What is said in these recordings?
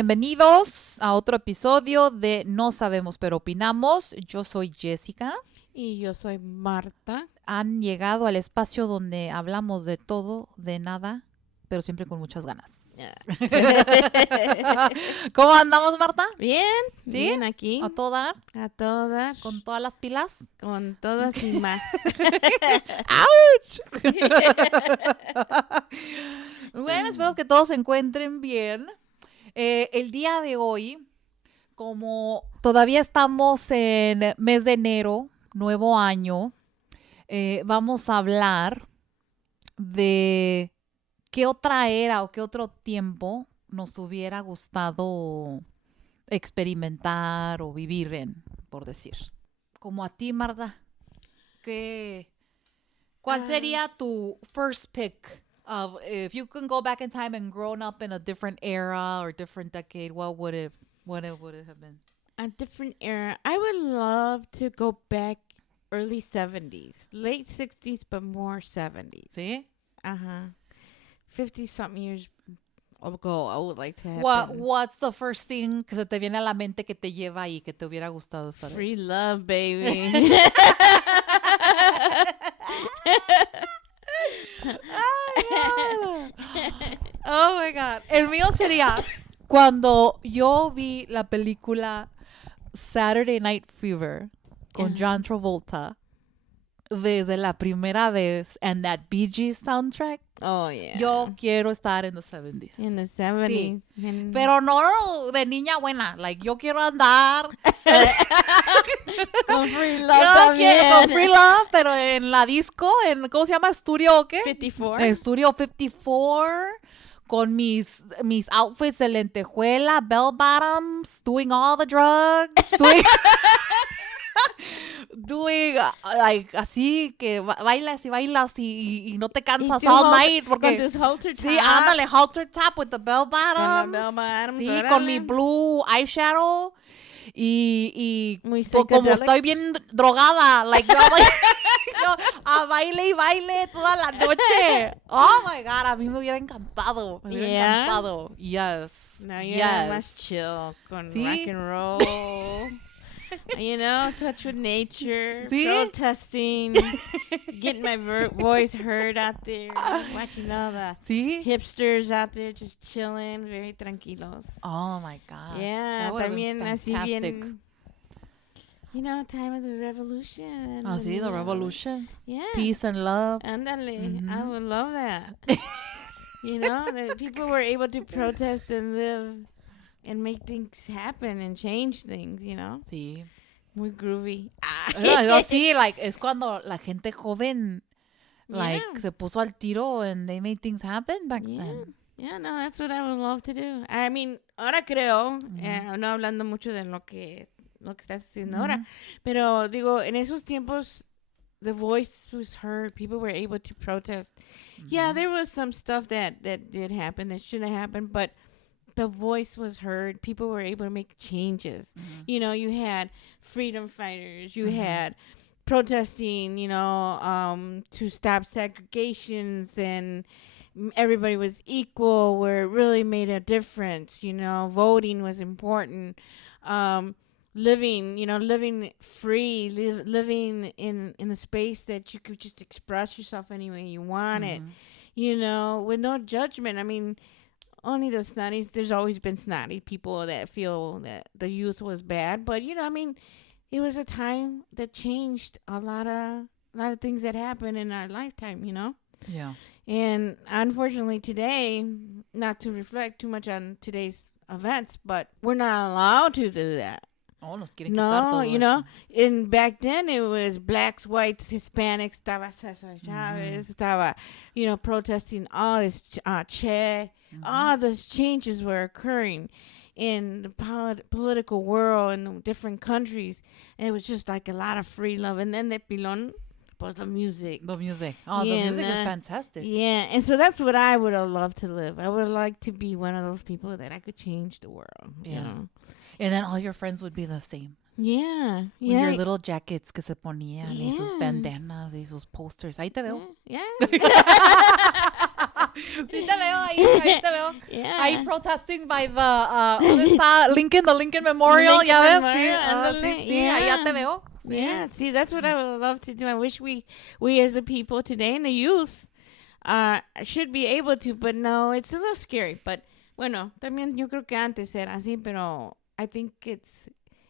bienvenidos a otro episodio de No Sabemos pero Opinamos. Yo soy Jessica. Y yo soy Marta. Han llegado al espacio donde hablamos de todo, de nada, pero siempre con muchas ganas. ¿Cómo andamos, Marta? Bien, ¿Sí? bien aquí. ¿A todo dar? A todas. ¿Con todas las pilas? Con todas y más. ¡Auch! Bueno, espero que todos se encuentren bien. El día de hoy, como todavía estamos en mes de enero, nuevo año, vamos a hablar de qué otra era o qué otro tiempo nos hubiera gustado experimentar o vivir en, por decir. Como a ti, Marta, ¿cuál sería tu first pick of if you can go back in time and grown up in a different era or different decade? What would it have been? A different era. I would love to go back early 70s, late 60s, but more 70s. ¿Sí? 50-something years ago, I would like to happen. What's the first thing que se te viene a la mente que te lleva ahí, que te hubiera gustado estar ahí? Free love, baby. Oh my God. El mío sería cuando yo vi la película Saturday Night Fever con John Travolta desde la primera vez and that Bee Gees soundtrack. Oh, yeah. Yo quiero estar en the 70s. In the 70s. Sí. Pero no de niña buena. Like, yo quiero andar con Free Love yo también. quiero con Free Love, pero en la disco, ¿cómo se llama? ¿Estudio o qué? 54. Estudio 54. Con mis outfits de lentejuela, bell bottoms, doing all the drugs, doing like así que bailas y no te cansas all night porque con tus halter sí, tops. ándale, halter top with the bell bottoms, con la bell bottoms, sí, órale. con mi blue eyeshadow y muy como estoy bien drogada, like yo a baile y baile toda la noche. Oh my God, a mí me hubiera encantado. Me hubiera encantado. Yes. No, you're más chill con ¿Sí? rock and roll. You know, touch with nature, ¿Sí? protesting, getting my voice heard out there, watching all the ¿Sí? hipsters out there just chilling, very tranquilos. Oh my God. Yeah, también así fantastic. bien. You know, time of the revolution. Oh, sí, the revolution. Yeah. Peace and love. Ándale, Mm-hmm. I would love that. You know, that people were able to protest and live and make things happen and change things, you know. Sí. Muy groovy. Sí, like, es cuando la gente joven, like, se puso al tiro and they made things happen back then. Yeah, no, that's what I would love to do. I mean, ahora creo, no hablando mucho de lo que está sucediendo ahora, pero digo, en esos tiempos, the voice was heard. People were able to protest. Yeah, there was some stuff that did happen that shouldn't have happened, but the voice was heard. People were able to make changes. You know, you had freedom fighters. You had protesting, you know, to stop segregations, and everybody was equal, where it really made a difference. You know, voting was important. Living free, living in a space that you could just express yourself any way you wanted, you know, with no judgment. I mean, only the snotties, there's always been snotty people that feel that the youth was bad, but, you know, I mean, it was a time that changed a lot of things that happened in our lifetime, you know? Yeah. And unfortunately today, not to reflect too much on today's events, but we're not allowed to do that. Oh, nos quieren quitar todo you know, and back then it was blacks, whites, Hispanics. Estaba Cesar Chavez. Estaba, you know, protesting all this Che. All those changes were occurring in the political world in different countries. And it was just like a lot of free love. And then the pilón was the music. The music. Oh, the music is fantastic. Yeah, and so that's what I would have loved to live. I would like to be one of those people that I could change the world. Yeah. You know? And then all your friends would be the same. Yeah. With your little jackets que se ponían y sus bandanas y sus posters. Ahí te veo. Yeah. Sí te veo ahí te veo. Yeah. Ahí protesting by the, ¿dónde está? The Lincoln Memorial, Lincoln ya ves? Memorial, Sí, ándale, sí, ahí ya te veo. Sí. Yeah, see, that's what I would love to do. I wish we as a people today and the youth should be able to, but no, it's a little scary. But bueno, también yo creo que antes era así, pero I think it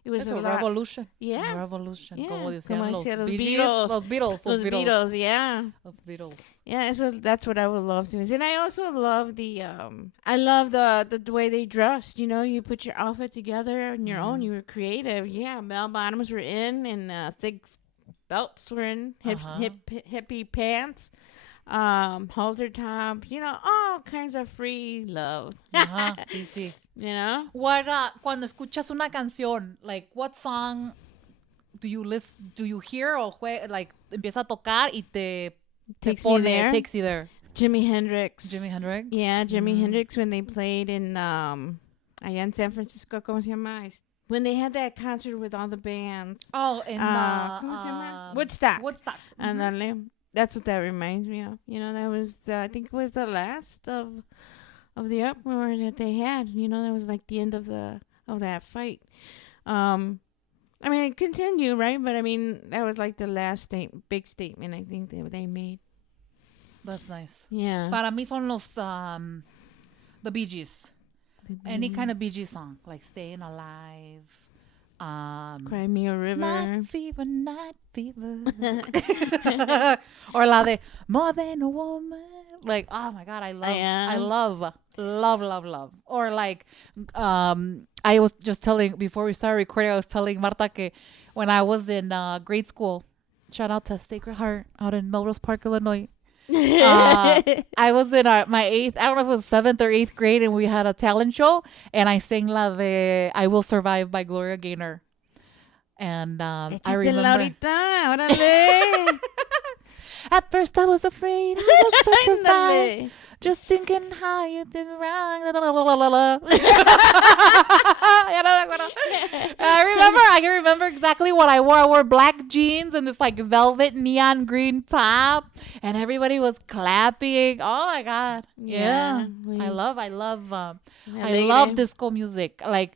was It's a a lot. revolution. Yeah. A revolution. Yeah, Como como decían los decía los Bee Gees, Beatles. los Beatles. Los Beatles, yeah. Los Beatles. Yeah, so that's what I would love to. And I also love I love the way they dressed. You know, you put your outfit together on your own. You were creative. Yeah, bell bottoms were in, and thick belts were in, hippie pants, halter tops. You know, all kinds of free love. Ajá, sí, sí. You know, What, cuando escuchas una canción, like, what song do you hear o like empieza a tocar y te takes pone, me there. takes you there? Jimi Hendrix. Yeah, Jimi Hendrix when they played in allá en San Francisco, ¿cómo se llama? When they had that concert with all the bands. Oh, in ¿cómo se llama? Woodstock. Mm-hmm. That's what that reminds me of. You know, that was I think it was the last of the uproar that they had. You know, that was like the end of that fight. I mean, it continued, right? But I mean, that was like the last big statement I think that they made. That's nice. Yeah. Para mí son los the Bee Gees. Any kind of Bee Gees song, like Staying Alive. Cry Me a River. Night Fever. Or la de More Than a Woman. Like, oh my God, I love. Or like, I was just telling, before we started recording, I was telling Marta que when I was in grade school, shout out to Sacred Heart out in Melrose Park, Illinois. I was in my eighth, I don't know if it was 7th or 8th grade, and we had a talent show, and I sang la de I Will Survive by Gloria Gaynor. And I remember. At first I was afraid, I was petrified, just thinking how you did wrong. I can remember exactly what I wore. I wore black jeans and this like velvet neon green top, and everybody was clapping. Oh my God! Yeah. I love disco music. Like,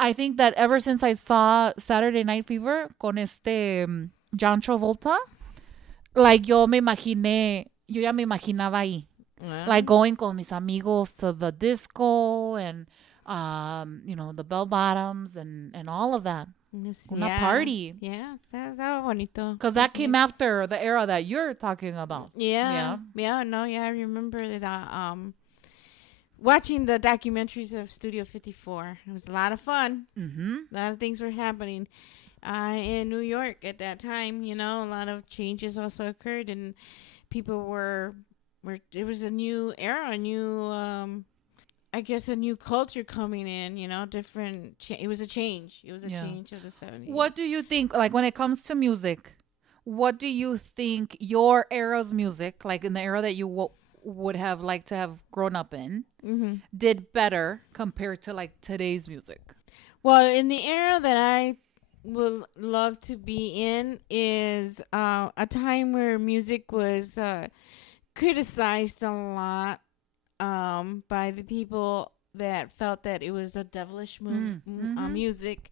I think that ever since I saw Saturday Night Fever con John Travolta, like yo ya me imaginaba ahí. Wow. Like going con mis amigos to the disco and the bell bottoms and all of that. Una party. Yeah, estaba bonito. Because that came after the era that you're talking about. Yeah. I remember that watching the documentaries of Studio 54. It was a lot of fun. Mm-hmm. A lot of things were happening in New York at that time. You know, a lot of changes also occurred, and people were it was a new era, a new I guess a new culture coming in, you know, different it was a change. It was a change of the 70s. What do you think, like when it comes to music, what do you think your era's music, like in the era that you would have liked to have grown up in, did better compared to like today's music? Well, in the era that I would love to be in is a time where music was criticized a lot by the people that felt that it was a devilish music.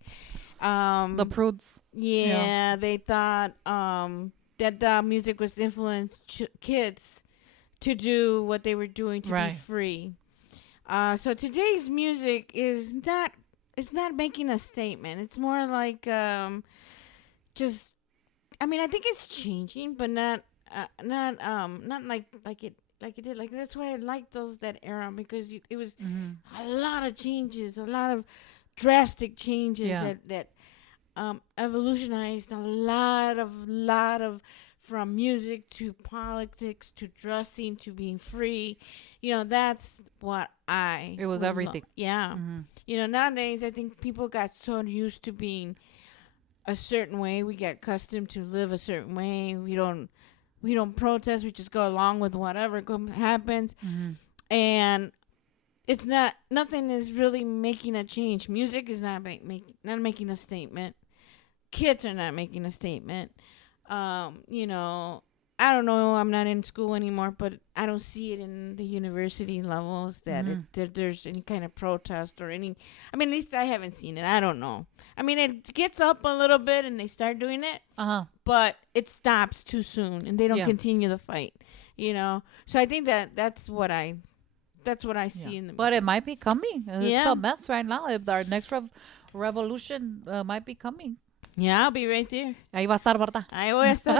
The prudes. Yeah, they thought that the music was influenced kids to do what they were doing to be free. So today's music is not. It's not making a statement. It's more like just. I mean, I think it's changing, but not like it did. Like that's why I like that era, because it was a lot of changes, a lot of drastic changes that evolutionized a lot of from music to politics to dressing to being free. You know, that's what it was everything. Yeah. Mm-hmm. You know, nowadays I think people got so used to being a certain way. We get accustomed to live a certain way. We don't protest. We just go along with whatever happens. Mm-hmm. And it's nothing is really making a change. Music is not making a statement. Kids are not making a statement. You know, I don't know. I'm not in school anymore, but I don't see it in the university levels that there's any kind of protest or any. I mean, at least I haven't seen it. I don't know. I mean, it gets up a little bit and they start doing it, but it stops too soon and they don't continue the fight. You know, so I think that's what I see in the. But it might be coming. It's a mess right now. If our next revolution might be coming. Yeah, I'll be right there. Ahí va a estar, ¿verdad? Ahí voy a estar.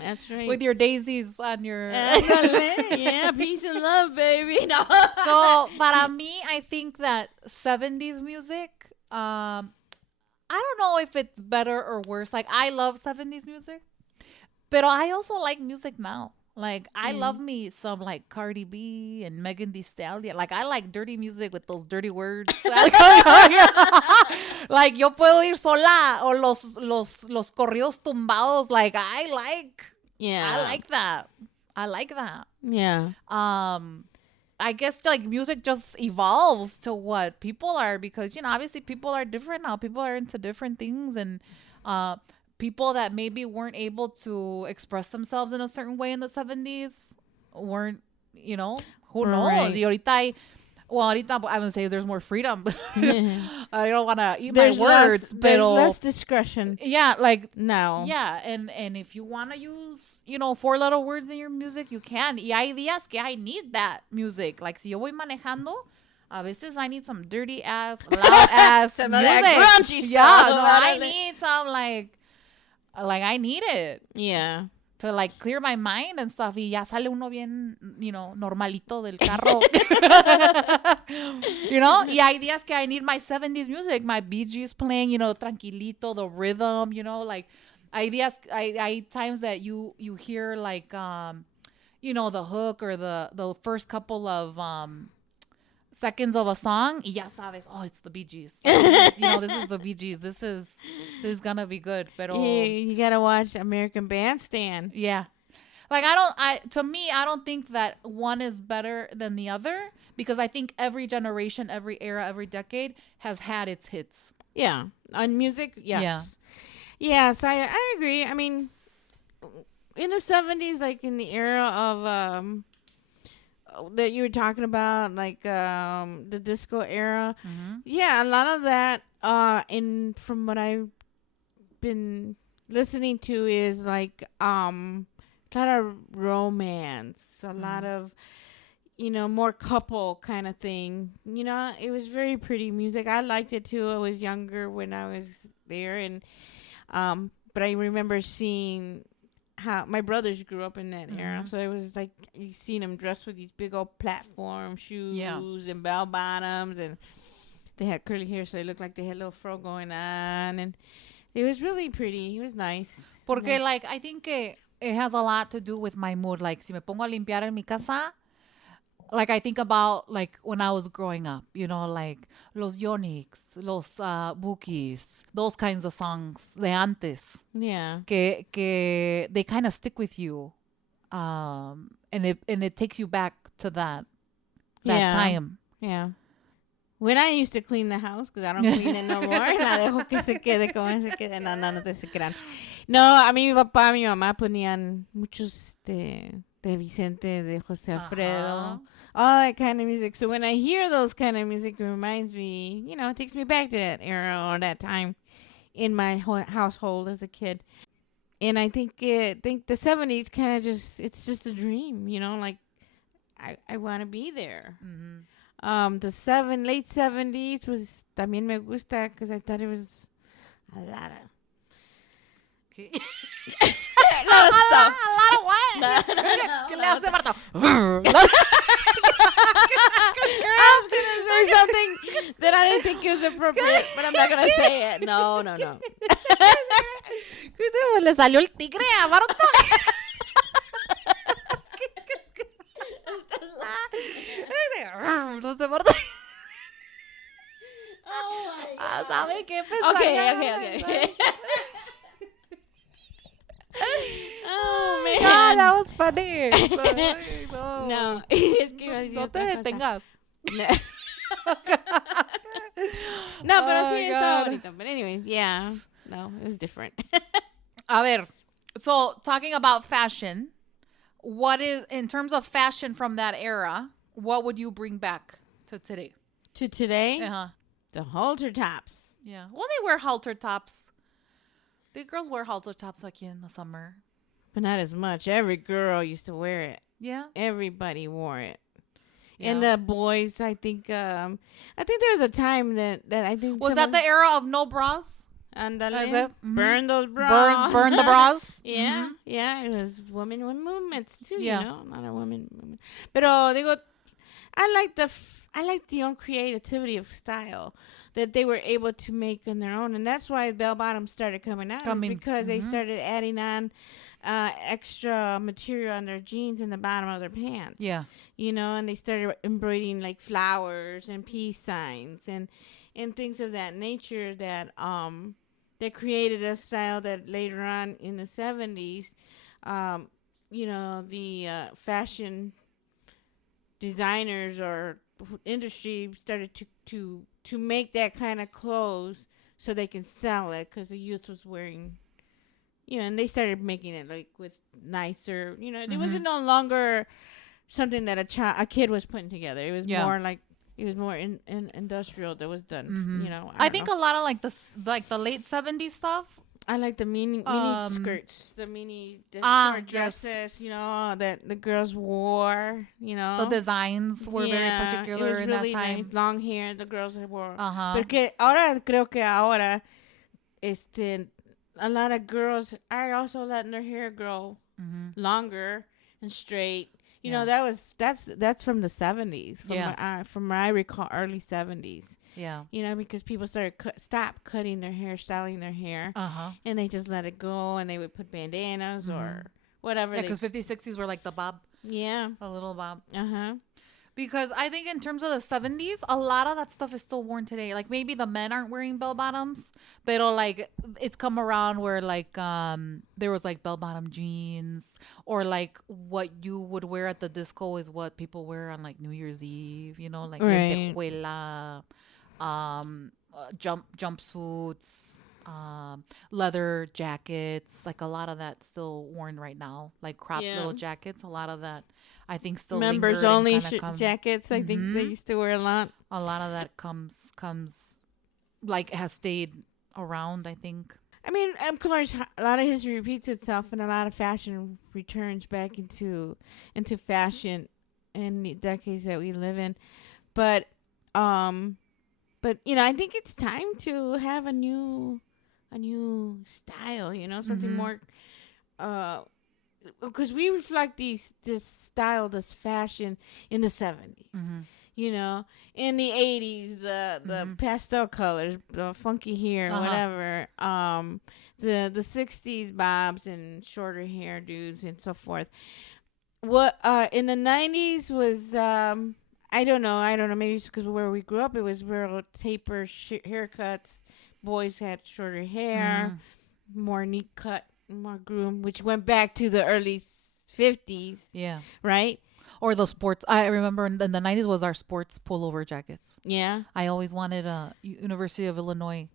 That's right. With your daisies on your... Yeah, peace and love, baby. No. So, para mí, I think that 70s music, I don't know if it's better or worse. Like, I love 70s music, but I also like music now. Like, I love me some, like, Cardi B and Megan Thee Stallion. Like, I like dirty music with those dirty words. Like, yo puedo ir sola. O los corridos tumbados. Like, I like that. I like that. Yeah. I guess, like, music just evolves to what people are. Because, you know, obviously people are different now. People are into different things. And, people that maybe weren't able to express themselves in a certain way in the 70s weren't, you know, who knows? Right. Y ahorita I would say there's more freedom. I don't want to eat There's my words, but there's less discretion. Yeah, like now. Yeah, and if you want to use, you know, 4-letter words in your music, you can. Y hay días que I need that music. Like, si yo voy manejando, a veces I need some dirty ass, loud ass some music. of that crunchy stuff. Yeah, no, I need some like I need it. Yeah. To like clear my mind and stuff. Y ya sale uno bien, you know, normalito del carro. You know? Y hay días que I need my 70s music. My Bee Gees playing, you know, tranquilito, the rhythm, you know, like hay días, hay times that you hear like, you know, the hook or the first couple of, seconds of a song, y ya sabes, oh, it's the Bee Gees. Like, you know, this is the Bee Gees. This is gonna be good. Pero you gotta watch American Bandstand. Yeah, like to me, I don't think that one is better than the other because I think every generation, every era, every decade has had its hits. Yeah, on music, yes, yes, I agree. I mean, in the 70s, like in the era of that you were talking about, like the disco era. Yeah, a lot of that from what I've been listening to is like a lot of romance, a lot of, you know, more couple kind of thing. You know, it was very pretty music. I liked it too. I was younger when I was there, and but I remember seeing how my brothers grew up in that era, so it was like you seen them dressed with these big old platform shoes and bell bottoms, and they had curly hair, so it looked like they had a little fro going on, and it was really pretty. It was nice. Porque like I think it has a lot to do with my mood. Like si me pongo a limpiar en mi casa, like I think about like when I was growing up, you know, like los Yonix, los Bookies, those kinds of songs de antes. Yeah. Que they kind of stick with you. And it takes you back to that time. Yeah. When I used to clean the house, because I don't clean it no more, la dejo que se quede como se quede. No te se crean. No, a mí mi papá, mi mamá ponían muchos de Vicente, de José Alfredo, all that kind of music. So when I hear those kind of music, it reminds me, you know, it takes me back to that era or that time in my household as a kid. And I think the 70s kind of it's just a dream, you know, like I want to be there. The late 70s was también me gusta because I thought it was a lot of Okay. a lot of stuff. A lot of what? ¿Qué le hace Marta? I was going to say something that I didn't think it was appropriate, but I'm not going to say it. No. Le salió el tigre a Marta. No se Marta. Oh my God. ¿Sabe qué pensaría? Okay. Oh man. God, that was funny. No, es que iba a decir No te otra cosa. detengas. No, pero Oh sí my estaba God. bonito. But anyways, yeah. No, it was different. A ver, so talking about fashion, what is, in terms of fashion from that era, what would you bring back to today? To today, Uh-huh. the halter tops. Yeah. Well, they wear halter tops. The girls wear halter tops like in the summer. But not as much. Every girl used to wear it. Yeah. Everybody wore it. Yeah. And the boys, I think there was a time that I think was that the era of no bras? Andale, Mm-hmm. Burn those bras. Burn the bras. Yeah, mm-hmm. Yeah. It was women movements too. Yeah. You know, not a women movement. But digo, I like the own creativity of style that they were able to make on their own, and that's why bell bottoms started coming out. Because they started adding on extra material on their jeans and the bottom of their pants. Yeah. You know, and they started embroidering like flowers and peace signs and things of that nature that created a style that later on in the 70s, you know, the fashion designers or industry started to make that kind of clothes so they can sell it, because the youth was wearing, you know, and they started making it like with nicer, you know, it wasn't no longer something that a kid was putting together. It was more like, it was more in industrial that was done, you know. I think a lot of like the late 70s stuff. I like the mini skirts, the mini short dresses, yes. you know, that the girls wore, you know. The designs were very particular in really that time. Nice. Long hair the girls wore. Porque ahora, creo que ahora, a lot of girls are also letting their hair grow longer and straight. You know, that's from the 70s. From what I recall, early 70s. Yeah. You know, because people started stop cutting their hair, styling their hair, and they just let it go, and they would put bandanas or whatever. Yeah, because 50s, 60s were like the bob. Yeah. A little bob. Because I think in terms of the 70s, a lot of that stuff is still worn today. Like maybe the men aren't wearing bell bottoms, but like it's come around where like there was like bell bottom jeans, or like what you would wear at the disco is what people wear on like New Year's Eve, you know, like lentejuela, jumpsuits, leather jackets, like a lot of that still worn right now, like cropped little jackets. A lot of that I think still members only jackets. I think they used to wear a lot. A lot of that comes like has stayed around, I think. I mean, of course, a lot of history repeats itself, and a lot of fashion returns back into fashion in the decades that we live in. But you know, I think it's time to have a new style. You know, something more. Because we reflect this style, this fashion in the 70s. You know, in the 80s, the pastel colors, the funky hair, whatever. The 60s bobs and shorter hair dudes and so forth. What in the 90s was I don't know. Maybe it's because where we grew up, it was real taper haircuts. Boys had shorter hair, more neat cut, more groom, which went back to the early 50s. Yeah. Right? Or the sports. I remember in the 90s was our sports pullover jackets. Yeah. I always wanted a University of Illinois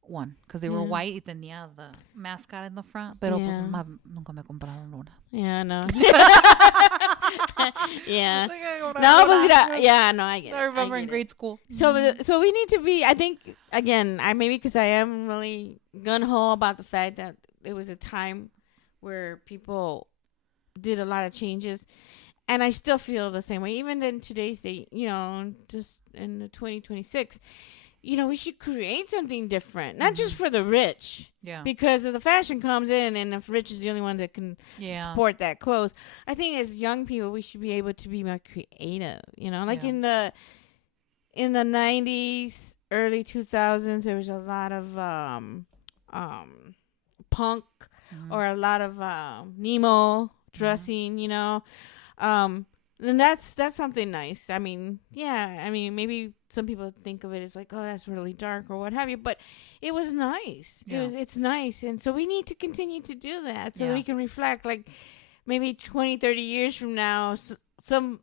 one because they were white y tenía the mascot in the front. Pero pues nunca me compraron una. Yeah, no. Yeah. No, but mira, no, I get it. I remember in grade school. So we need to be, I think, again, maybe because I am really gung-ho about the fact that it was a time where people did a lot of changes. And I still feel the same way. Even in today's day, you know, just in the 2026, you know, we should create something different. Not just for the rich. Yeah. Because if the fashion comes in and the rich is the only one that can support that clothes. I think as young people, we should be able to be more creative. You know, like in the 90s, early 2000s, there was a lot of punk or a lot of Nemo dressing, you know. And that's something nice. I mean, maybe some people think of it as like, oh, that's really dark or what have you, but it was nice. Yeah. It's nice. And so we need to continue to do that so we can reflect, like maybe 20, 30 years from now,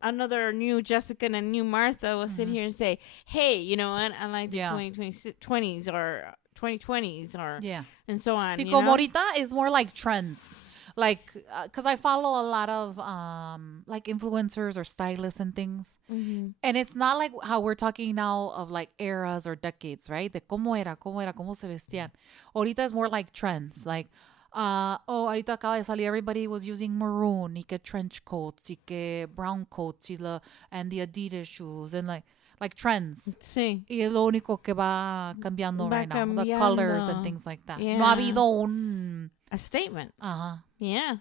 another new Jessica and a new Martha will sit here and say, hey, you know what? I like the 2020s or 2020s or and so on. Sí, como ahorita is more like trends. like, because I follow a lot of like influencers or stylists and things. Mm-hmm. And it's not like how we're talking now of like eras or decades, right? De cómo se vestían. Ahorita es more like trends. Like, ahorita acaba de salir, everybody was using maroon, y que trench coats, y que brown coats, and the Adidas shoes, and like trends. Sí. Y es lo único que va cambiando Va right now. The cambiando. colors and things like that. Yeah. No ha habido un... A statement. Uh-huh. Yeah.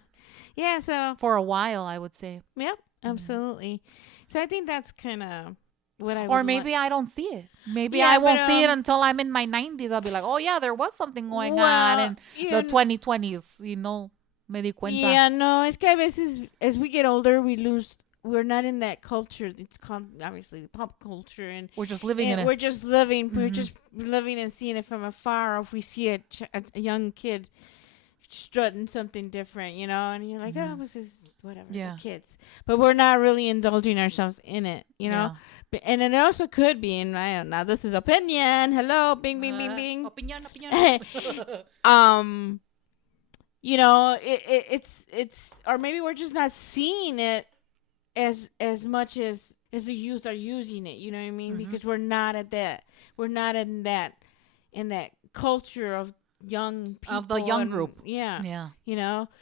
Yeah, so... For a while, I would say. Yep, absolutely. So I think that's kind of what I Or maybe I don't see it. Maybe I won't see it until I'm in my 90s. I'll be like, oh, yeah, there was something going on in the 2020s. Me di cuenta. Yeah, no, es que a veces, as we get older, we're not in that culture. It's called, obviously, pop culture. And we're just living in it. We're just living. Mm-hmm. We're just living and seeing it from afar. Or if we see a young kid strutting something different, and you're like, oh, this is whatever, the kids. But we're not really indulging ourselves in it, know. But, and it also could be, and I don't know, this is opinion. Hello, bing, bing, bing, bing. Opinion. It's, or maybe we're just not seeing it as much as the youth are using it. You know what I mean? Mm-hmm. Because we're not in that culture of young people. Of the young group. Yeah.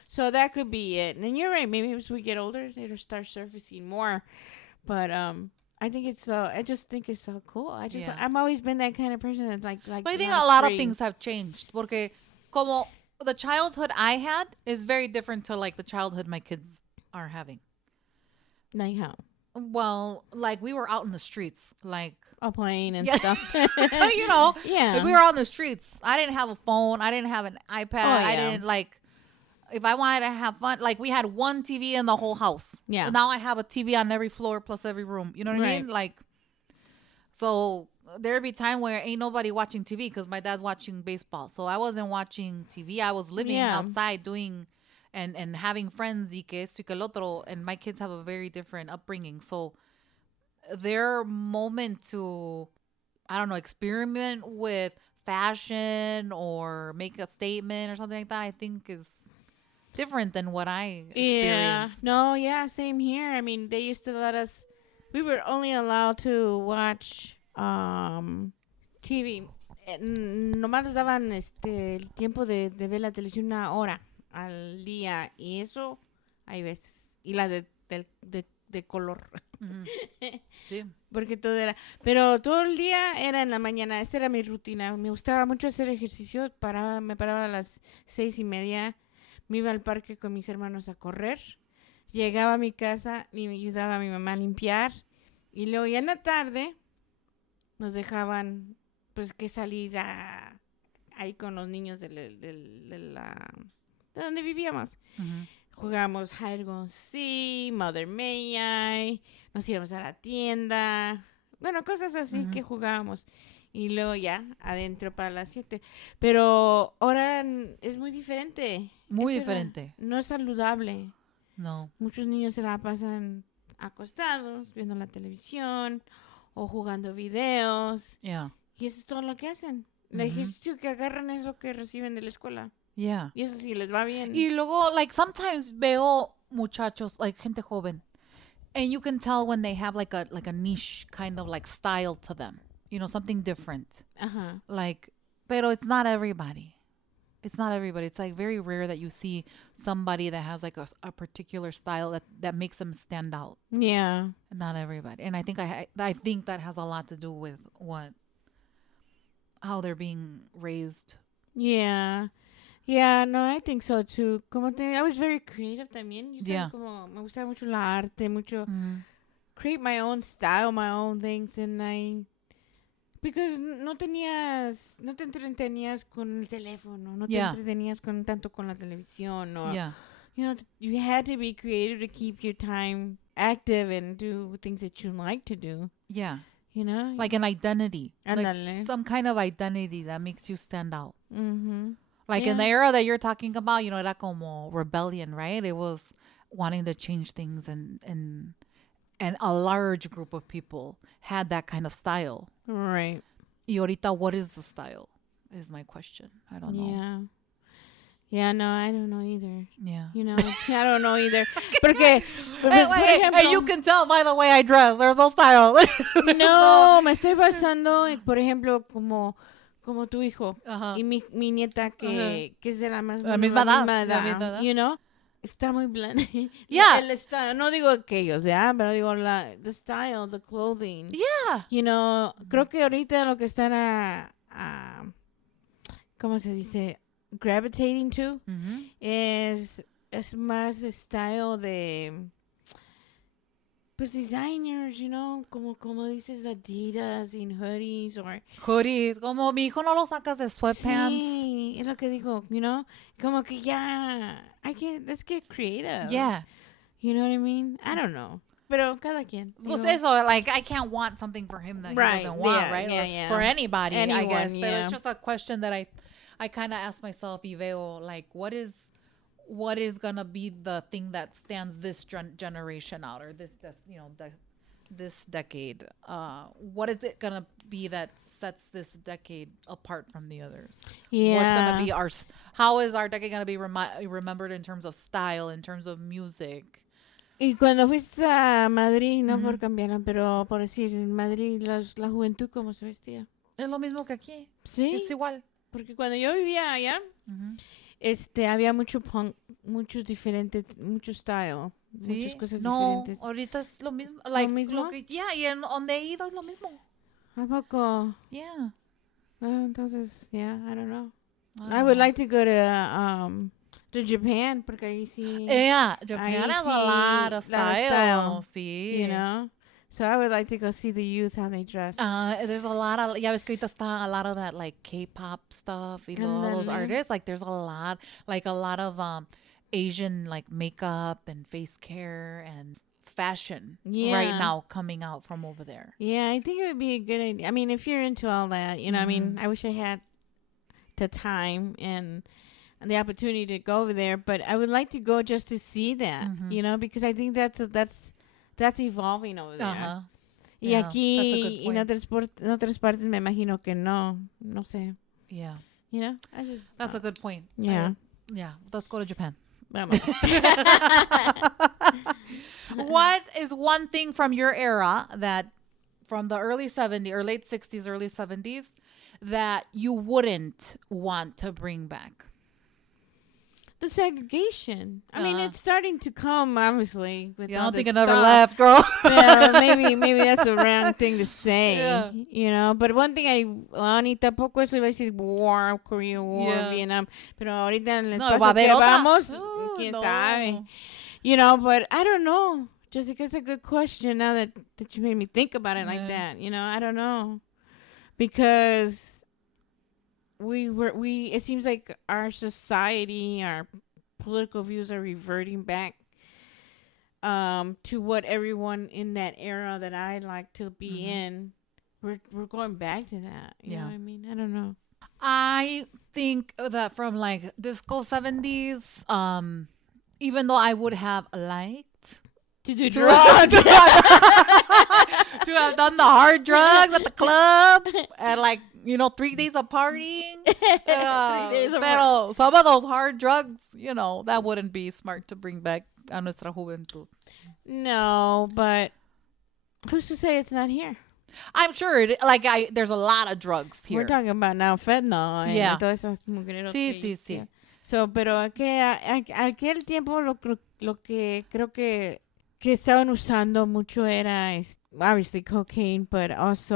So that could be it. And you're right. Maybe as we get older, it'll start surfacing more. But I think I just think it's so cool. I've always been that kind of person that's like. But I think a lot of things have changed. Porque como the childhood I had is very different to like the childhood my kids are having. Like how? Well, like we were out in the streets, like playing and stuff. Yeah. Like we were out in the streets. I didn't have a phone. I didn't have an iPad. I didn't if I wanted to have fun, like we had one TV in the whole house. Yeah. Now I have a TV on every floor plus every room. You know what I mean? Like, so there'd be time where ain't nobody watching TV because my dad's watching baseball. So I wasn't watching TV. I was living outside doing and having friends y que esto y que el otro. And my kids have a very different upbringing. So their moment to, I don't know, experiment with fashion or make a statement or something like that, I think is different than what I experienced. Same here. I mean, they used to let us, we were only allowed to watch TV. Nomás nos daban el tiempo de ver la televisión 1 hora al día. Y eso, hay veces. Y la de color. Mm-hmm. Sí. Porque todo era. Pero todo el día era en la mañana. Esta era mi rutina. Me gustaba mucho hacer ejercicio. Me paraba a las 6:30. Me iba al parque con mis hermanos a correr. Llegaba a mi casa y me ayudaba a mi mamá a limpiar. Y luego ya en la tarde nos dejaban pues que salir ahí con los niños de donde vivíamos. Uh-huh. Jugábamos hide and seek, Mother May I, nos íbamos a la tienda, bueno, cosas así que jugábamos. Y luego ya, adentro para las 7. Pero ahora es muy diferente. Muy diferente. No es saludable. No. Muchos niños se la pasan acostados, viendo la televisión o jugando videos. Yeah. Y eso es todo lo que hacen. El ejercicio que agarran es lo que reciben de la escuela. Yeah. Y eso sí les va bien. Y luego, like, sometimes veo muchachos, like, gente joven. And you can tell when they have, like a niche kind of, like, style to them. You know, something different. Uh-huh. Like, pero it's not everybody. It's not everybody. It's, like, very rare that you see somebody that has, like, a particular style that makes them stand out. Yeah. Not everybody. And I think I think that has a lot to do with how they're being raised. Yeah. Yeah, no, I think so too. I was very creative también. Yeah. Me gustaba mucho la arte, mucho create my own style, my own things, and because no te entretenías con el teléfono, no te entretenías tanto con la televisión, or you had to be creative to keep your time active and do things that you like to do. Yeah. You know? Like an identity. Like some kind of identity that makes you stand out. Mm-hmm. Like in the era that you're talking about, era como rebellion, right? It was wanting to change things and a large group of people had that kind of style. Right. Y ahorita, what is the style? Is my question. I don't know. Yeah. Yeah, no, I don't know either. Yeah. You know, I don't know either. Porque, por Hey, ejemplo, you can tell by the way I dress. There's no style. no, me estoy basando, por ejemplo, como tu hijo y mi nieta que es de la misma edad. you know, está muy bland. Yeah. El style, no digo que ellos, pero digo the style, the clothing. Yeah. You know, creo que ahorita lo que están ¿cómo se dice? Gravitating to es más style de pues designers, you know, como dices Adidas and hoodies or Hoodies, como mi hijo no lo sacas de sweatpants. Sí, es lo que digo, you know, como que ya, let's get creative. Yeah. You know what I mean? I don't know. Pero cada quien. Pues eso, like, I can't want something for him that he doesn't want, right? Yeah. For anybody, Anyone, I guess. yeah. But it's just a question that I kind of ask myself, y veo, like, what is going to be the thing that stands this generation out, or this decade? What is it going to be that sets this decade apart from the others? Yeah. What's going to be how is our decade going to be remembered in terms of style, in terms of music? Y cuando fuiste a Madrid, no por cambiar, pero por decir, en Madrid, la juventud, ¿cómo se vestía? Es lo mismo que aquí. Sí. Es igual. Porque cuando yo vivía allá, había mucho punk, muchos style, muchas cosas diferentes. No, ahorita es lo mismo. Like, ¿lo mismo? Y en donde he ido es lo mismo. ¿A poco? Yeah. Entonces, I don't know. I would like to go to Japan, porque ahí sí. Yeah, Japan has a lot of style. Sí. You know? So I would like to go see the youth, how they dress. There's a lot of, ya ves que ahorita está a lot of that, like, K-pop stuff, y all those artists, like, there's a lot of Asian, like, makeup and face care and fashion right now coming out from over there. Yeah, I think it would be a good idea. I mean, if you're into all that, you know, I mean, I wish I had the time and the opportunity to go over there, but I would like to go just to see that, you know, because I think that's evolving over there. Y aquí, en otras partes, me imagino que no sé. Yeah. You know, that's a good point. Yeah. Let's go to Japan. Vamos. What is one thing from your era that, from the early 70s, or late 60s, early 70s, that you wouldn't want to bring back? The segregation. I mean, it's starting to come, obviously. With I don't think it stuff. never left, girl. Maybe that's a wrong thing to say, you know. But one thing ni tampoco eso iba a decir war, Korean War, Vietnam. Pero ahorita en el paso que vamos, quién sabe. You know, but I don't know. Jessica, it's a good question now that you made me think about it like that. You know, I don't know. Because it seems like our society, our political views are reverting back to what everyone in that era that I like to be in, we're going back to that. You know what I mean? I don't know. I think that from like disco 70s, even though I would have liked to do drugs, to have done the hard drugs at the club and, like, 3 days of partying. 3 days of pero some of those hard drugs, that wouldn't be smart to bring back a nuestra juventud. No, but who's to say it's not here? I'm sure there's a lot of drugs here. We're talking about now fentanyl. Yeah. Todas esas mugreros Sí. So, pero aquel tiempo lo que creo que estaban usando mucho era obviously cocaine, but also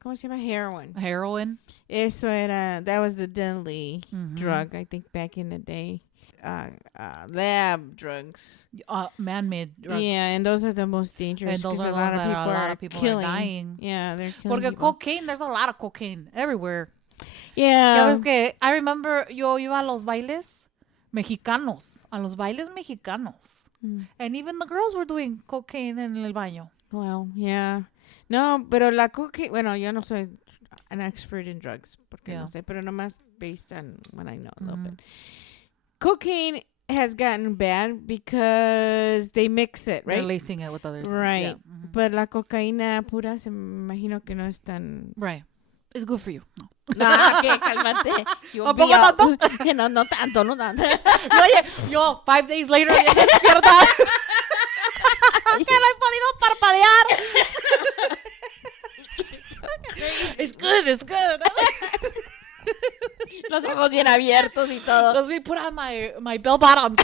¿cómo se llama? Heroin. Eso era, that was the deadly drug, I think, back in the day. Lab drugs. Man-made drugs. Yeah, and those are the most dangerous. And those are the ones that a lot of people are dying. Yeah, they're killing Porque people. cocaine, there's a lot of cocaine everywhere. Yeah. Ya ves que I remember yo iba a los bailes mexicanos. And even the girls were doing cocaine en el baño. Well, yeah. No, pero la cocaine, bueno, yo no soy an expert in drugs, porque no sé, pero nomás based on what I know a little bit. Cocaine has gotten bad because they mix it, right? They're lacing it with others. Right. Yeah. But la cocaína pura, se me imagino que no es tan... Right. it's good for you. No. Nah, que cálmate. ¿A poco tanto? Que no tanto, no tanto. No, oye, yo 5 days later ya despierta. Que no he podido parpadear. It's good. Los ojos bien abiertos y todo. Let me put on my bell bottoms.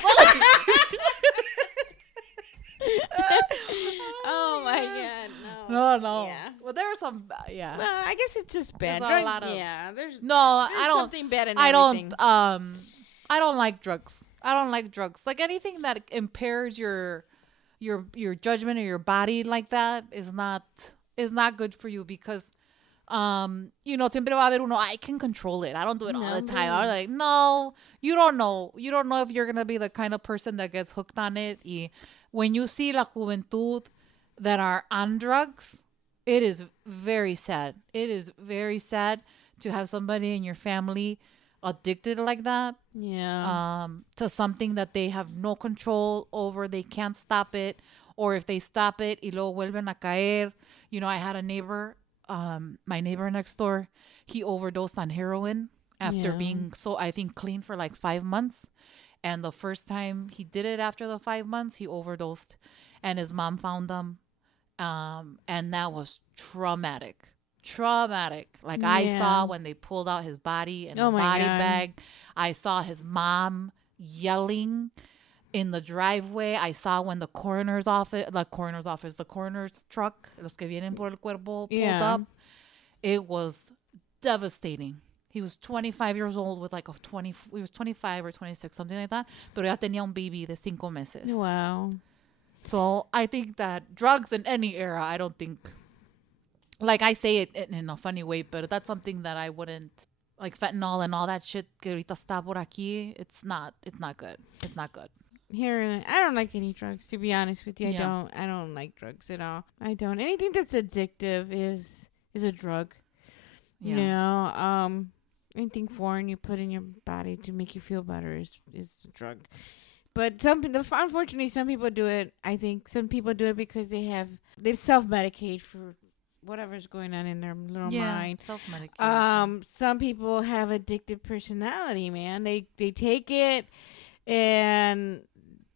Oh my God, No. Yeah. Well, there are some, yeah. Well, I guess it's just bad. There's a lot of- there's I don't. something bad in I everything. I don't like drugs. Like anything that impairs your judgment or your body like that is not good for you because siempre va a haber uno, I can control it. I don't do it all the time. I'm like, no, you don't know. You don't know if you're going to be the kind of person that gets hooked on it. Y when you see la juventud that are on drugs, it is very sad. It is very sad to have somebody in your family addicted like that. Yeah. To something that they have no control over. They can't stop it. Or if they stop it, y luego vuelven a caer. I had a neighbor, my neighbor next door, he overdosed on heroin after being I think clean for like 5 months. And the first time he did it after the 5 months, he overdosed and his mom found him. And that was traumatic. Like I saw when they pulled out his body in a body bag. I saw his mom yelling in the driveway. I saw when the coroner's truck, los que vienen por el cuerpo, pulled up. It was devastating. He was 25 years old with like he was 25 or 26, something like that. Pero ya tenía un baby de 5 meses. Wow. So I think that drugs in any era, I don't think, like I say it in a funny way, but that's something that I wouldn't, like fentanyl and all that shit que ahorita está por aquí, it's not good. It's not good. Here, I don't like any drugs, to be honest with you. I don't like drugs at all. I don't. Anything that's addictive is a drug. Yeah. Anything foreign you put in your body to make you feel better is a drug. But unfortunately, some people do it. I think some people do it because they self-medicate for whatever's going on in their little mind. Self-medication. Some people have addictive personality, man. They take it and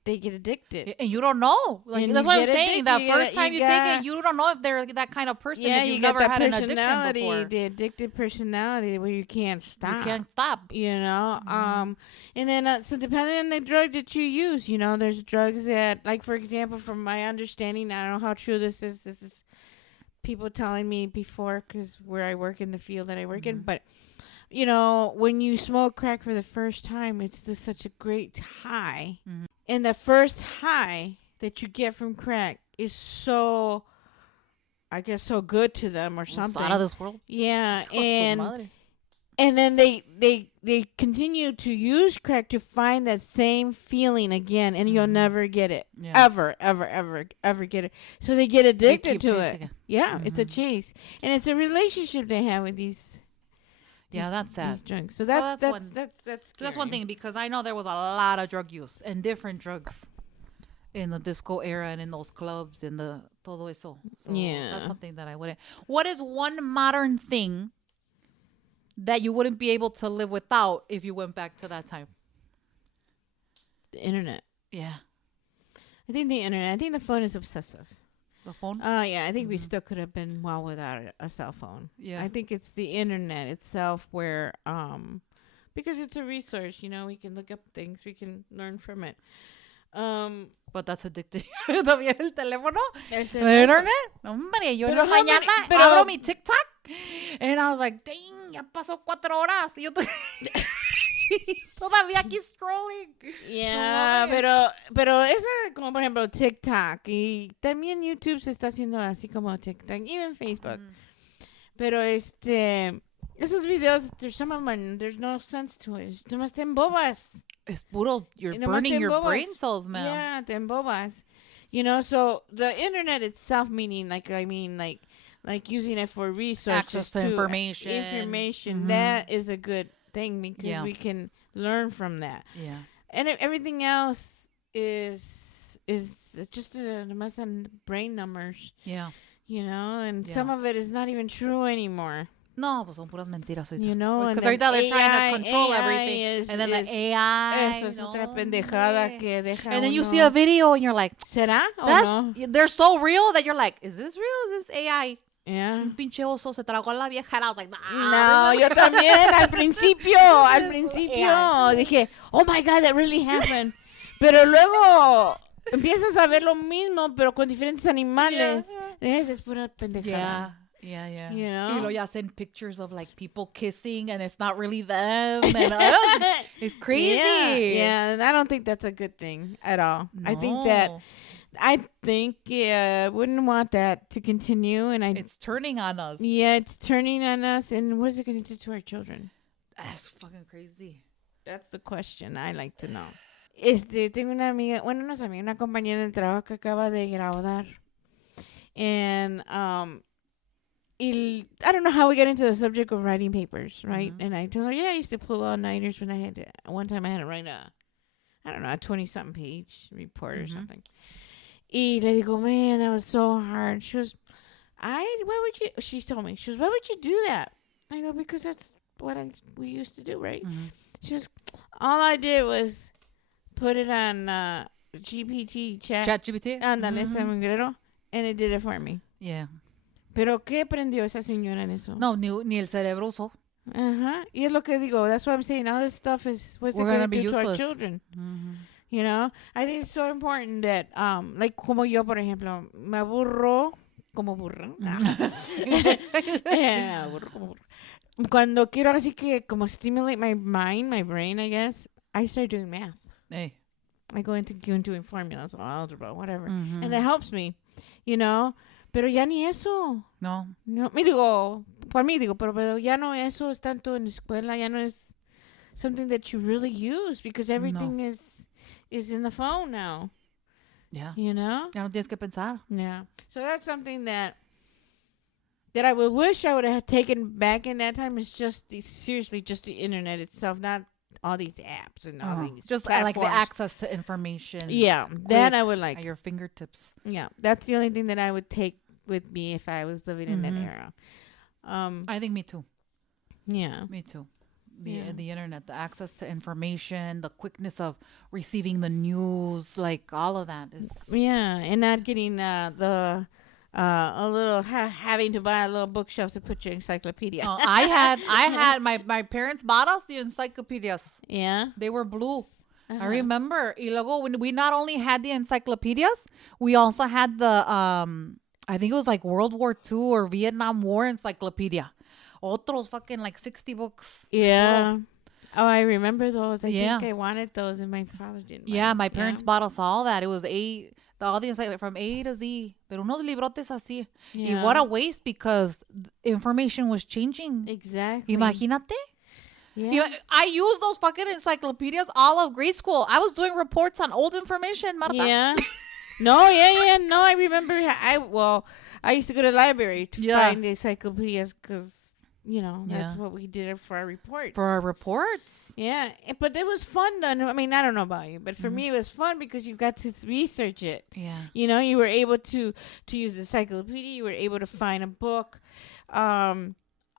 they get addicted. And you don't know. Like, that's what I'm saying. That first time you take it, you don't know if they're that kind of person. Yeah, if you got never that had personality, an addiction before. the addictive personality where you can't stop. You can't stop. And then so depending on the drug that you use, there's drugs that, like for example, from my understanding, I don't know how true this is. This is people telling me before, because where I work in the field that I work in, but when you smoke crack for the first time, it's just such a great high. Mm-hmm. And the first high that you get from crack is so, I guess, so good to them or something. Out of this world. Yeah, and then they continue to use crack to find that same feeling again, and you'll never get it. Yeah. Ever get it. So they get addicted to it. Again. Yeah, it's a chase. And it's a relationship they have with these. Yeah, that's sad. These drugs. So that's one thing, because I know there was a lot of drug use and different drugs in the disco era and in those clubs and the todo eso. So that's something that I wouldn't. What is one modern thing that you wouldn't be able to live without if you went back to that time? The internet. Yeah. I think the internet. I think the phone is obsessive. The phone? Yeah, I think we still could have been well without a cell phone. Yeah. I think it's the internet itself where, because it's a resource, we can look up things, we can learn from it. But that's addicting. ¿También el teléfono? El internet? Hombre, yo en la mañana abro mi TikTok and I was like, dang, ya pasó 4 horas. Y yo todavía aquí scrolling. Yeah, pero eso como por ejemplo TikTok, y también YouTube se está haciendo así como TikTok, even Facebook. Pero esos videos, some of them, there's no sense to it. Nomás te embobas. Es puro, you're burning your brain cells, man. Yeah, te embobas. So the internet itself, meaning like using it for resources, access to information. That is a good thing because we can learn from that. Yeah. And everything else is just a mess on brain numbers. Yeah. And some of it is not even true anymore. No, pues son puras mentiras. You know, because and then they're trying to control AI everything. And then like AI. Eso es otra pendejada que deja And then you uno- see a video and you're like, ¿Será o that's, no? they're so real that you're like, is this real? Is this AI? Yeah. Un pinche oso se tragó a la vieja. And I was like, No, yo también al principio dije, oh my God, that really happened. Pero luego empiezas a ver lo mismo, pero con diferentes animales. Esa es pura pendejada. Yeah. You know? Y luego ya send pictures of like people kissing and it's not really them. And it's crazy. Yeah, and I don't think that's a good thing at all. No. I think wouldn't want that to continue, and it's turning on us. Yeah, it's turning on us, and what is it going to do to our children? That's fucking crazy. That's the question I like to know. Tengo una amiga, una compañera del trabajo que acaba de graduar, and I don't know how we got into the subject of writing papers, right? And I told her, yeah, I used to pull all-nighters when one time I had to write a 20-something page report or something. Y le digo, man, that was so hard. She goes, she told me, why would you do that? I go, because that's what we used to do, right? She goes, all I did was put it on ChatGPT? Ándale, ese mugrero, and it did it for me. Yeah. Pero ¿qué aprendió esa señora en eso? No, ni el cerebro usó. Y es lo que digo. That's what I'm saying. All this stuff is what's it going to do to our children. You know? I think it's so important that, like, como yo, por ejemplo, me aburro como burra. Aburro como burra. Cuando quiero así que como stimulate my mind, my brain, I guess, I start doing math. Hey. I go into doing formulas or algebra, whatever. And that helps me, you know? Pero ya ni eso. No. Por mí digo, pero ya no eso es tanto en la escuela, ya no es something that you really use because everything is in the phone now. Yeah. You know? Ya no tienes que pensar. Yeah. So that's something that I would wish I would have taken back in that time is just the internet itself, not all these apps and all these just platforms. like the access to information. Yeah, that I would like at your fingertips. Yeah, that's the only thing that I would take with me if I was living in that era. I think me too. Yeah, me too. The internet, the access to information, the quickness of receiving the news, like all of that is and not getting having to buy a little bookshelf to put your encyclopedia. I had my parents bought us the encyclopedias. Yeah, they were blue. I remember. Y luego when we not only had the encyclopedias, we also had the I think it was like World War II or Vietnam War encyclopedia. Otros fucking like 60 books. Yeah. Oh, I remember those. I think I wanted those and my father didn't. Yeah, my parents bought us all that. It was all the encyclopedia from A to Z. Pero unos librotes así. Yeah. Y what a waste because information was changing. Exactly. Imagínate. Yeah. I used those fucking encyclopedias all of grade school. I was doing reports on old information, Marta. Yeah. No, I remember. I used to go to the library to find the encyclopedias because, you know, that's what we did for our reports. For our reports. Yeah. But it was fun. I mean, I don't know about you, but for me, it was fun because you got to research it. Yeah. You know, you were able to use the encyclopedia. You were able to find a book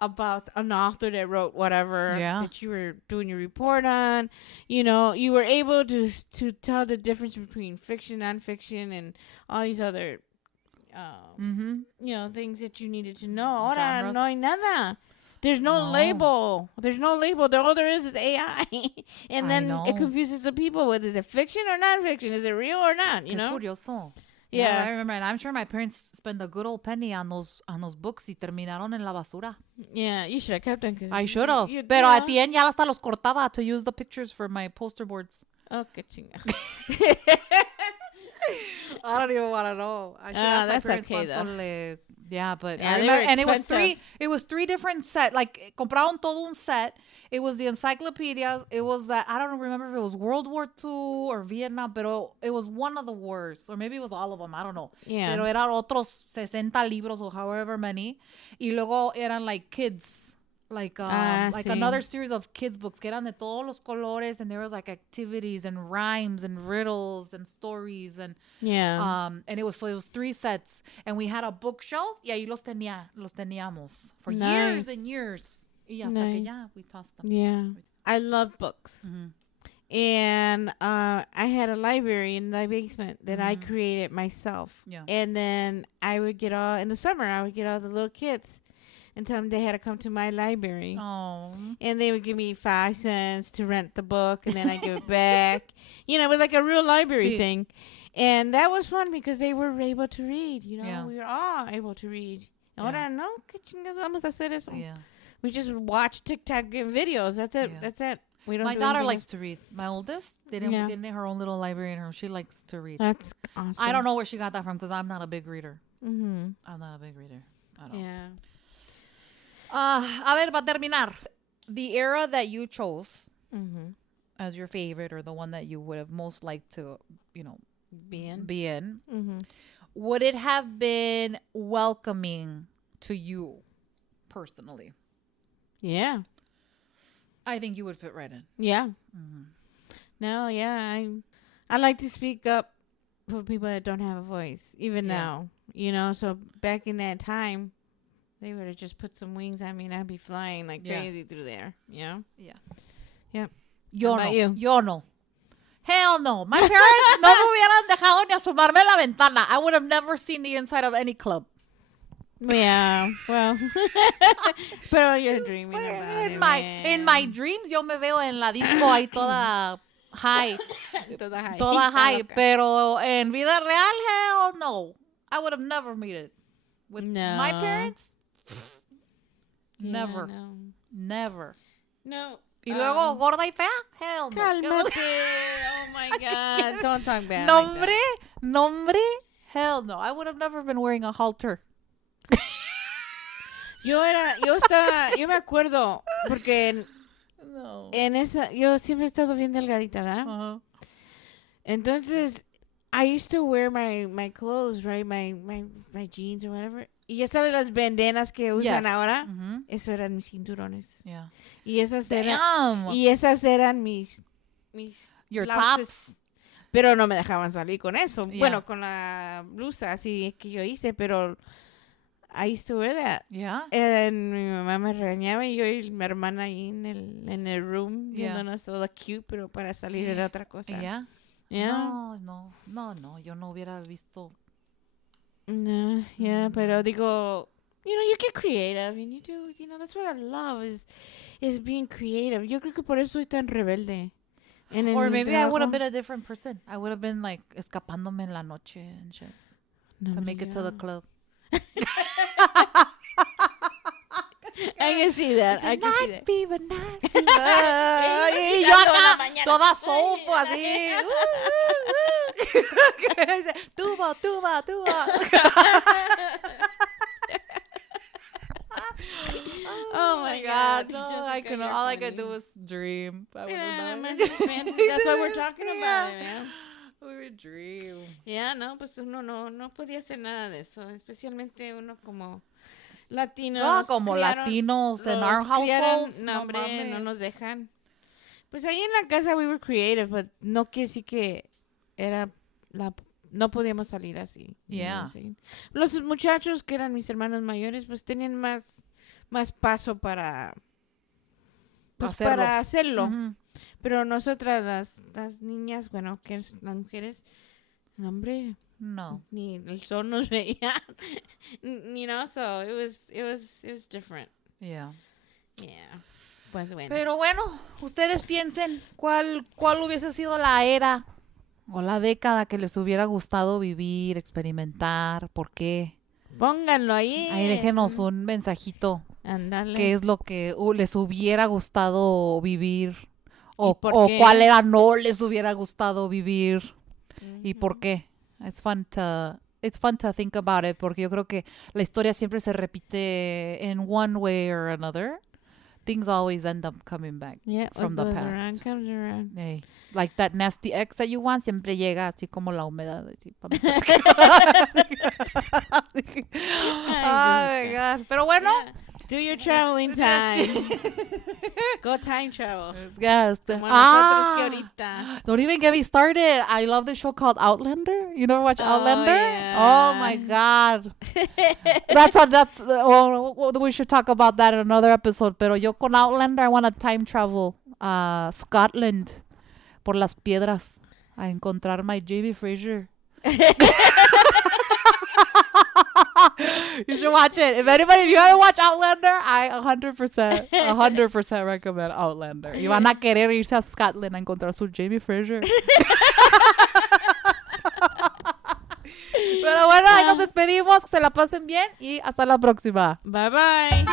about an author that wrote whatever that you were doing your report on. You know, you were able to tell the difference between fiction, nonfiction, and all these other, you know, things that you needed to know. Ahora no hay nada. There's no label. There's no label. All there is AI. And then it confuses the people with, is it fiction or nonfiction? Is it real or not? You know? Curioso. Yeah. I remember, and I'm sure my parents spent a good old penny on those books y terminaron en la basura. Yeah, you should have kept them. I should have. Pero at the end ya hasta los cortaba to use the pictures for my poster boards. Oh, qué chinga. I don't even want to know. I should ask my that's parents okay though. Yeah, but yeah, I remember, and it was three different sets. Like compraron todo un set. It was the encyclopedias. It was that I don't remember if it was World War II or Vietnam, but it was one of the wars, or maybe it was all of them. I don't know. Yeah. Pero eran otros 60 libros or however many. Y luego eran like kids like sí. another series of kids books que eran de todos los colores, and there was like activities and rhymes and riddles and stories and Yeah. and it was 3 sets, and we had a bookshelf y ahí los teníamos for Nice. years and years. Y hasta que Nice. ya we tossed them. Yeah. I love books. Mhm. And I had a library in my basement that I Mhm. created myself. Yeah. And then I would get in the summer, I would get all the little kids and tell them they had to come to my library. Oh. And they would give me 5 cents to rent the book, and then I give it back. You know, it was like a real library Sí. thing. And that was fun because they were able to read, you know. Yeah. We were all able to read. Ahora, no, ¿qué chingados vamos a hacer eso? Yeah. We just watch TikTok videos. That's it. Yeah. That's it. We don't My do daughter anything likes else. to read. My oldest, they didn't Yeah. get her own little library in her room. She likes to read. That's awesome. I don't know where she got that from because I'm not a big reader. Mm-hmm. I'm not a big reader. I don't. Yeah. A ver, para terminar, the era that you chose Mm-hmm. as your favorite or the one that you would have most liked to, be in, Mm-hmm. would it have been welcoming to you personally? Yeah. I think you would fit right in. Yeah. Mm-hmm. No, yeah. I like to speak up for people that don't have a voice, even Yeah. now. You know, so back in that time, they would have just put some wings on me and I'd be flying like Yeah. crazy through there, you know? Yeah. Yep. Yo How no. about you? Yo no. Hell no. My parents no me hubieran dejado ni asomarme a la ventana. I would have never seen the inside of any club. Yeah, well. Pero you're dreaming about it, In my dreams, yo me veo en la disco ahí toda high. Toda high. Toda high. Loca. Pero en vida real, hell no. I would have never made it. With No. my parents, Yeah, never. No. Never. No. Y luego, gorda y fea, hell no. Cálmate. Oh my God. Don't talk bad. Nombre, nombre, hell no. I would have never been wearing a halter. Yo me acuerdo, porque No. yo siempre he estado bien delgadita, ¿verdad? Uh-huh. Entonces, I used to wear my clothes, right? My jeans or whatever. Y ya sabes las bandanas que usan Yes. ahora. Mhm. Eso eran mis cinturones. Yeah. Y esas eran, Damn. mis Your blouses. tops. Pero no me dejaban salir con eso. Yeah. Bueno, con la blusa así que yo hice, pero I used to wear that. Yeah. And mi mamá me regañaba y yo y mi hermana ahí en el room Yeah. viéndonos todo cute, pero para salir era otra cosa. Yeah. Yeah. No, yo no hubiera visto. No, yeah, pero digo, you get creative and you do, that's what I love is being creative. Yo creo que por eso soy tan rebelde. Or maybe I would have been a different person. I would have been like escapándome en la noche and shit to make it to the club. I can see that. I can see that. Fever, night fever. Y yo acá, toda soulful, así. Tuba. Oh my God. No, Jessica, I couldn't. you're All I could funny. do was dream. I would Yeah, have that's why we're talking about it, man. We would dream. Ya, no, pues uno no podía hacer nada de eso, especialmente uno como latino. No, como latinos in our households. No, hombre, no mames. nos dejan. Pues ahí en la casa we were creative, but no quiere decir que no podíamos salir así. Yeah. ¿Sí? Los muchachos que eran mis hermanos mayores, pues tenían más paso para hacerlo. Mhm. Pero nosotras, las niñas, bueno, que las mujeres, no, hombre, No. ni el sol nos veía, so it was different. Yeah. Yeah. Pues bueno. Pero bueno, ustedes piensen cuál hubiese sido la era o la década que les hubiera gustado vivir, experimentar, por qué. Pónganlo ahí. Ahí déjenos un mensajito. Ándale. ¿Qué es lo que les hubiera gustado vivir? O por qué? cuál era no les hubiera gustado vivir. ¿Y por qué? It's fun to think about it, porque yo creo que la historia siempre se repite in one way or another. Things always end up coming back from the past. Comes around. Hey, like that nasty ex that you want siempre llega así como la humedad. Así, Ay, my God. Pero bueno, Do your traveling time. Go time travel. Yes. Como nosotros que ahorita. Don't even get me started. I love the show called Outlander. You never watch Outlander? Yeah. Oh my God. We should talk about that in another episode. Pero yo con Outlander, I want to time travel Scotland por las piedras a encontrar my J.B. Fraser. You should watch it. If you haven't watched Outlander, I 100% recommend Outlander. Y van a querer irse a Scotland a encontrar su Jamie Fraser. Pero bueno, ahí nos despedimos. Que se la pasen bien y hasta la próxima. Bye bye.